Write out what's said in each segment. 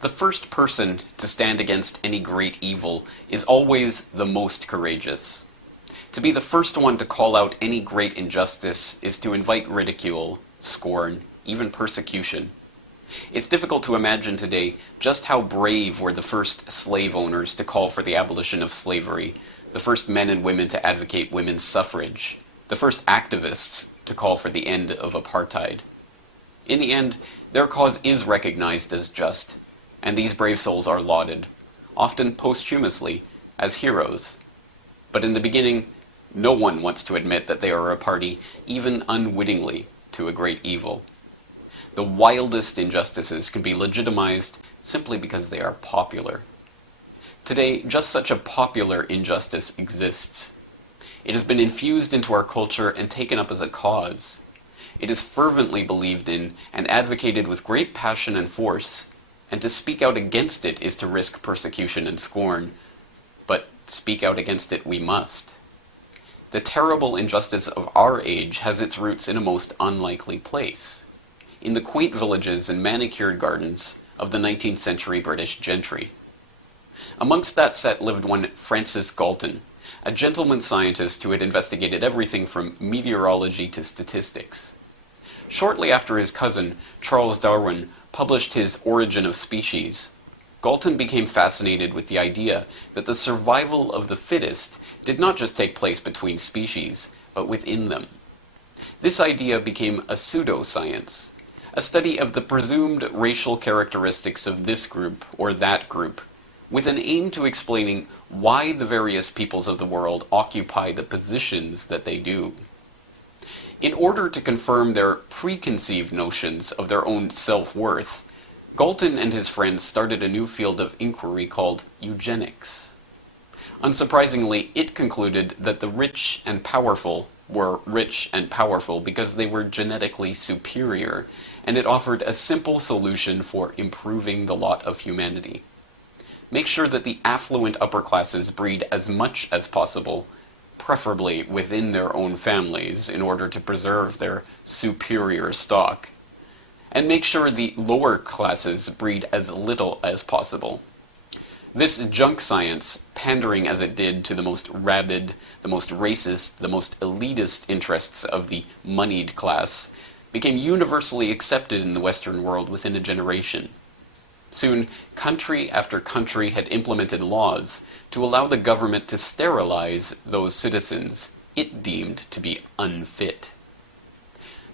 The first person to stand against any great evil is always the most courageous. To be the first one to call out any great injustice is to invite ridicule, scorn, even persecution. It's difficult to imagine today just how brave were the first slave owners to call for the abolition of slavery, the first men and women to advocate women's suffrage, the first activists to call for the end of apartheid. In the end, their cause is recognized as just, and these brave souls are lauded, often posthumously, as heroes. But in the beginning, no one wants to admit that they are a party, even unwittingly, to a great evil. The wildest injustices can be legitimized simply because they are popular. Today, just such a popular injustice exists. It has been infused into our culture and taken up as a cause. It is fervently believed in and advocated with great passion and force, and to speak out against it is to risk persecution and scorn. But speak out against it we must. The terrible injustice of our age has its roots in a most unlikely place, in the quaint villages and manicured gardens of the 19th century British gentry. Amongst that set lived one Francis Galton, a gentleman scientist who had investigated everything from meteorology to statistics. Shortly after his cousin, Charles Darwin, published his Origin of Species, Galton became fascinated with the idea that the survival of the fittest did not just take place between species, but within them. This idea became a pseudoscience, a study of the presumed racial characteristics of this group or that group, with an aim to explaining why the various peoples of the world occupy the positions that they do. In order to confirm their preconceived notions of their own self-worth, Galton and his friends started a new field of inquiry called eugenics. Unsurprisingly, it concluded that the rich and powerful were rich and powerful because they were genetically superior, and it offered a simple solution for improving the lot of humanity. Make sure that the affluent upper classes breed as much as possible, preferably within their own families, in order to preserve their superior stock. And make sure the lower classes breed as little as possible. This junk science, pandering as it did to the most rabid, the most racist, the most elitist interests of the moneyed class, became universally accepted in the Western world within a generation. Soon, country after country had implemented laws to allow the government to sterilize those citizens it deemed to be unfit.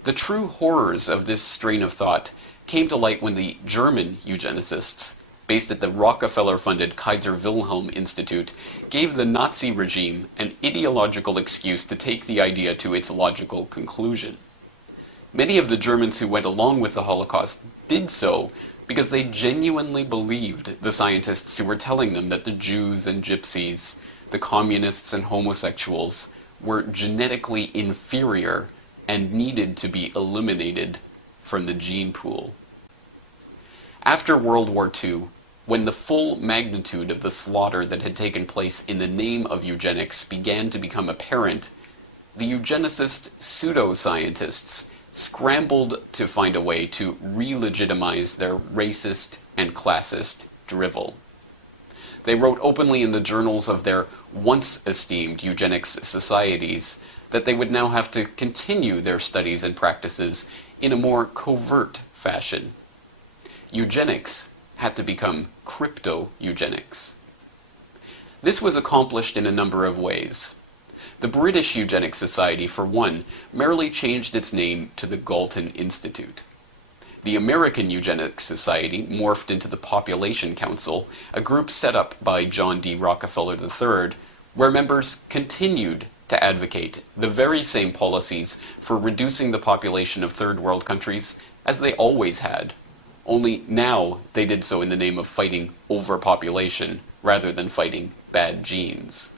The true horrors of this strain of thought came to light when the German eugenicists, based at the Rockefeller-funded Kaiser Wilhelm Institute, gave the Nazi regime an ideological excuse to take the idea to its logical conclusion. Many of the Germans who went along with the Holocaust did so because they genuinely believed the scientists who were telling them that the Jews and Gypsies, the communists and homosexuals, were genetically inferior and needed to be eliminated from the gene pool. After World War II, when the full magnitude of the slaughter that had taken place in the name of eugenics began to become apparent, the eugenicist pseudoscientists scrambled to find a way to re-legitimize their racist and classist drivel. They wrote openly in the journals of their once esteemed eugenics societies that they would now have to continue their studies and practices in a more covert fashion. Eugenics had to become crypto-eugenics. This was accomplished in a number of ways. The British Eugenics Society, for one, merely changed its name to the Galton Institute. The American Eugenics Society morphed into the Population Council, a group set up by John D. Rockefeller III, where members continued to advocate the very same policies for reducing the population of third world countries as they always had, only now they did so in the name of fighting overpopulation rather than fighting bad genes.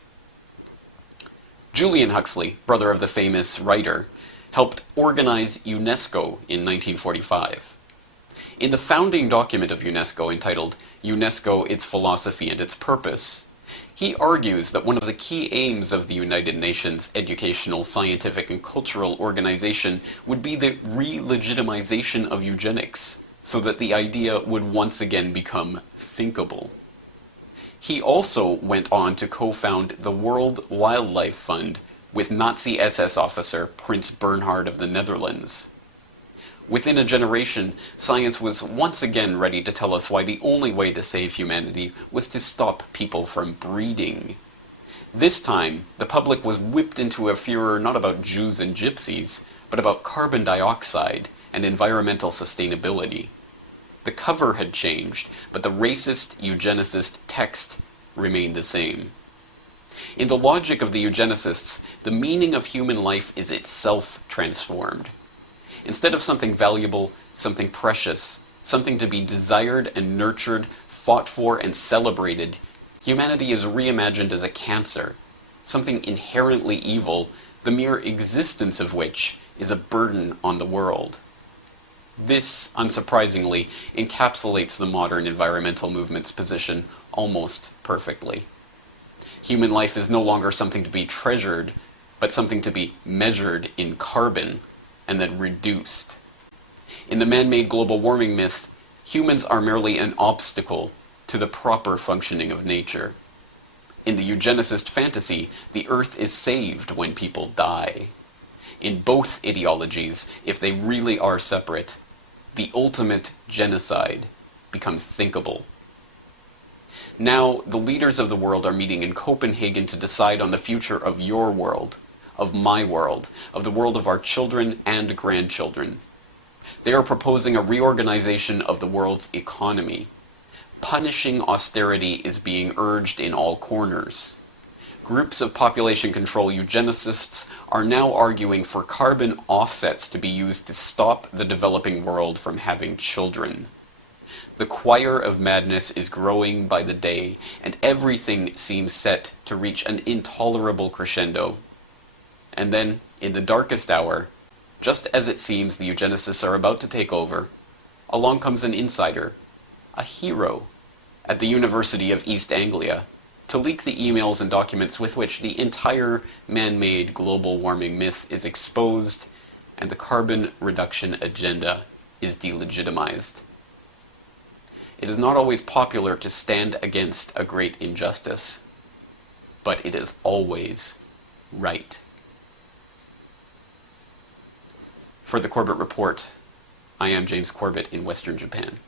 Julian Huxley, brother of the famous writer, helped organize UNESCO in 1945. In the founding document of UNESCO entitled UNESCO, Its Philosophy and Its Purpose, he argues that one of the key aims of the United Nations educational, scientific, and cultural organization would be the re-legitimization of eugenics so that the idea would once again become thinkable. He also went on to co-found the World Wildlife Fund with Nazi SS officer Prince Bernhard of the Netherlands. Within a generation, science was once again ready to tell us why the only way to save humanity was to stop people from breeding. This time, the public was whipped into a furor not about Jews and gypsies, but about carbon dioxide and environmental sustainability. The cover had changed, but the racist eugenicist text remained the same. In the logic of the eugenicists, the meaning of human life is itself transformed. Instead of something valuable, something precious, something to be desired and nurtured, fought for and celebrated, humanity is reimagined as a cancer, something inherently evil, the mere existence of which is a burden on the world. This, unsurprisingly, encapsulates the modern environmental movement's position almost perfectly. Human life is no longer something to be treasured, but something to be measured in carbon and then reduced. In the man-made global warming myth, humans are merely an obstacle to the proper functioning of nature. In the eugenicist fantasy, the Earth is saved when people die. In both ideologies, if they really are separate, the ultimate genocide becomes thinkable. Now, the leaders of the world are meeting in Copenhagen to decide on the future of your world, of my world, of the world of our children and grandchildren. They are proposing a reorganization of the world's economy. Punishing austerity is being urged in all corners. Groups of population control eugenicists are now arguing for carbon offsets to be used to stop the developing world from having children. The choir of madness is growing by the day, and everything seems set to reach an intolerable crescendo. And then, in the darkest hour, just as it seems the eugenicists are about to take over, along comes an insider, a hero, at the University of East Anglia, to leak the emails and documents with which the entire man-made global warming myth is exposed and the carbon reduction agenda is delegitimized. It is not always popular to stand against a great injustice, but it is always right. For the Corbett Report, I am James Corbett in Western Japan.